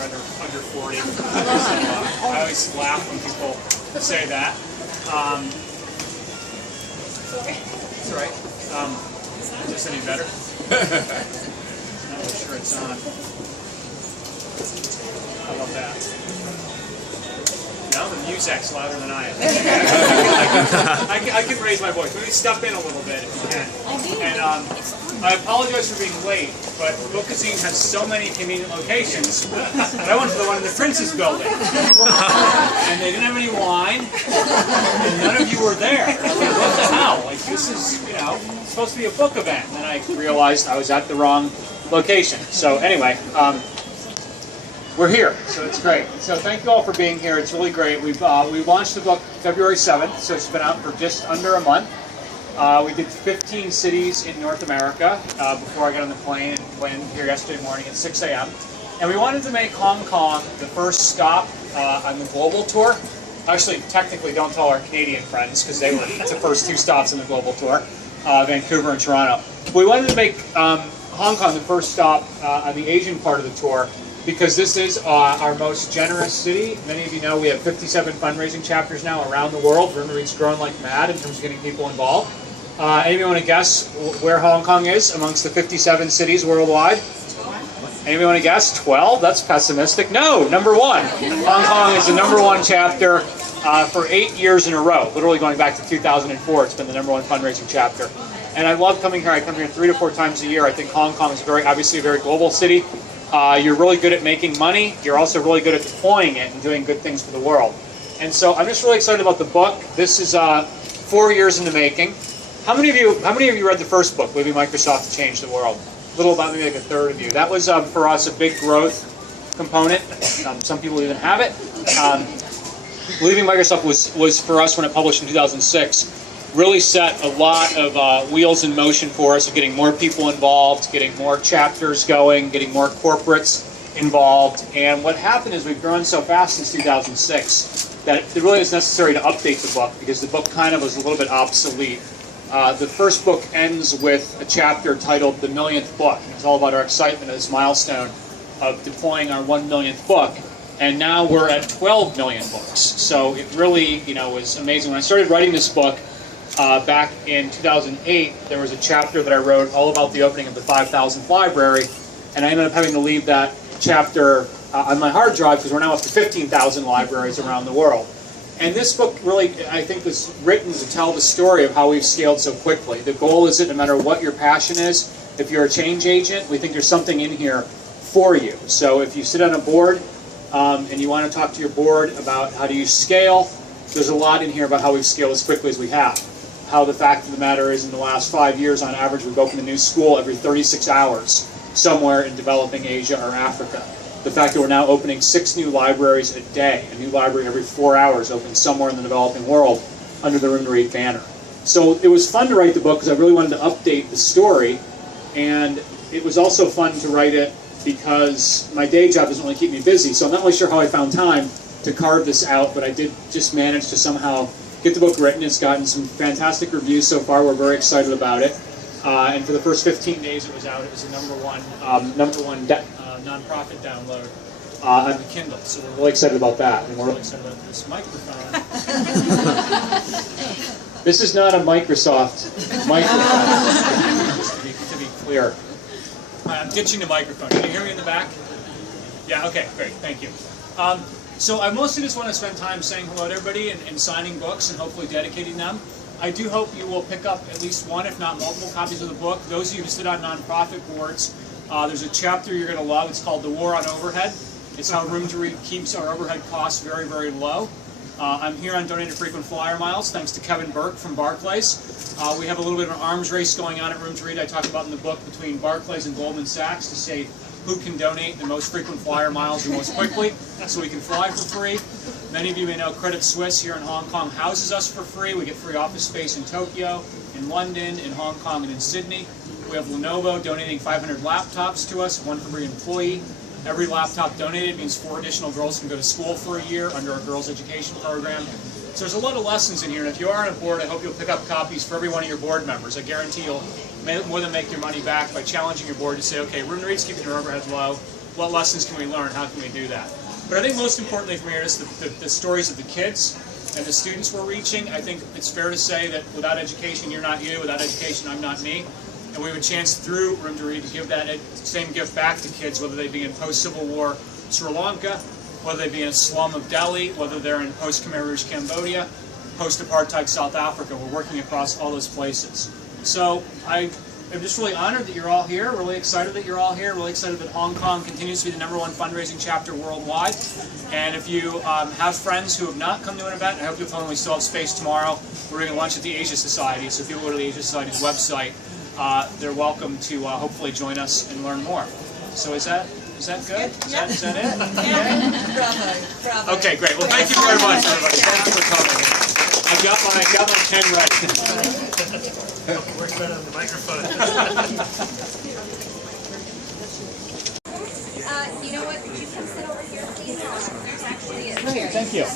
you're under 40. So, I always laugh when people say that. That's all right. Is this any better? Not really sure it's on. How about that? No, the music's louder than I am. I can raise my voice. Maybe step in a little bit if you can. And I apologize for being late, but Bookazine has so many convenient locations that I went to the one in the Prince's building. And they didn't have any wine, and none of you were there. I was like, what the hell? Like, this is, supposed to be a book event. And then I realized I was at the wrong location. So anyway, we're here, so it's great. So thank you all for being here. It's really great. We launched the book February 7th, so it's been out for just under a month. We did 15 cities in North America before I got on the plane and went here yesterday morning at 6 a.m. And we wanted to make Hong Kong the first stop on the global tour. Actually, technically, don't tell our Canadian friends, because they were the first two stops on the global tour, Vancouver and Toronto. But we wanted to make Hong Kong the first stop on the Asian part of the tour, because this is our most generous city. Many of you know we have 57 fundraising chapters now around the world. Room to Read's growing like mad in terms of getting people involved. Anybody want to guess where Hong Kong is amongst the 57 cities worldwide? Anybody want to guess? 12? That's pessimistic. No, number 1. Hong Kong is the number 1 chapter for 8 years in a row. Literally going back to 2004, it's been the number 1 fundraising chapter. And I love coming here. I come here 3 to 4 times a year. I think Hong Kong is obviously a very global city. You're really good at making money. You're also really good at deploying it and doing good things for the world. And so I'm just really excited about the book. This is 4 years in the making. How many of you read the first book, Leaving Microsoft to Change the World? A little about maybe like a third of you. That was for us a big growth component. Some people even have it. Leaving Microsoft was for us when it published in 2006. Really set a lot of wheels in motion for us of getting more people involved, getting more chapters going, getting more corporates involved. And what happened is we've grown so fast since 2006 that it really is necessary to update the book, because the book kind of was a little bit obsolete. The first book ends with a chapter titled The Millionth Book. It's all about our excitement at this milestone of deploying our 1 millionth book. And now we're at 12 million books. So it really, was amazing. When I started writing this book, back in 2008, there was a chapter that I wrote all about the opening of the 5,000th library, and I ended up having to leave that chapter on my hard drive because we're now up to 15,000 libraries around the world. And this book really, I think, was written to tell the story of how we've scaled so quickly. The goal is that no matter what your passion is, if you're a change agent, we think there's something in here for you. So if you sit on a board and you want to talk to your board about how do you scale, there's a lot in here about how we've scaled as quickly as we have. How the fact of the matter is, in the last 5 years, on average, we've opened a new school every 36 hours somewhere in developing Asia or Africa. The fact that we're now opening 6 new libraries a day, a new library every 4 hours open somewhere in the developing world under the Room to Read banner. So it was fun to write the book because I really wanted to update the story, and it was also fun to write it because my day job doesn't really keep me busy, so I'm not really sure how I found time to carve this out, but I did just manage to somehow get the book written. It's gotten some fantastic reviews so far. We're very excited about it. And for the first 15 days it was out, it was the number one nonprofit download on the Kindle. So we're really excited about that. And we're really excited about this microphone. This is not a Microsoft microphone, just to be clear. I'm ditching the microphone. Can you hear me in the back? Yeah, okay, great, thank you. So I mostly just want to spend time saying hello to everybody and signing books and hopefully dedicating them. I do hope you will pick up at least one, if not multiple, copies of the book. Those of you who sit on nonprofit boards, there's a chapter you're going to love. It's called The War on Overhead. It's how Room to Read keeps our overhead costs very, very low. I'm here on Donated Frequent Flyer Miles, thanks to Kevin Burke from Barclays. We have a little bit of an arms race going on at Room to Read. I talk about in the book between Barclays and Goldman Sachs to say who can donate the most frequent flyer miles the most quickly, so we can fly for free. Many of you may know Credit Suisse here in Hong Kong houses us for free. We get free office space in Tokyo, in London, in Hong Kong, and in Sydney. We have Lenovo donating 500 laptops to us, one for every employee. Every laptop donated means 4 additional girls can go to school for a year under our girls' education program. So there's a lot of lessons in here, and if you are on a board, I hope you'll pick up copies for every one of your board members. I guarantee you'll more than make your money back by challenging your board to say, okay, Room to Read's keeping your overhead low. what lessons can we learn? How can we do that? But I think most importantly for me are just the stories of the kids and the students we're reaching. I think it's fair to say that without education, you're not you. Without education, I'm not me. And we have a chance through Room to Read to give that same gift back to kids, whether they be in post-Civil War Sri Lanka, whether they be in a slum of Delhi, whether they're in post-Khmer Rouge Cambodia, post-apartheid South Africa. We're working across all those places. So I'm just really honored that you're all here, really excited that you're all here, really excited that Hong Kong continues to be the #1 fundraising chapter worldwide. And if you have friends who have not come to an event, I hope you'll tell them we still have space tomorrow. We're doing lunch at the Asia Society, so if you go to the Asia Society's website, they're welcome to hopefully join us and learn more. So is that good? Is that it? Yeah. Bravo. Okay, great. Well, thank you very much, everybody. Thank you for coming. I got my pen ready. Works better on the microphone. You know what? Would you come sit over here, please? There's actually a chair. Thank you.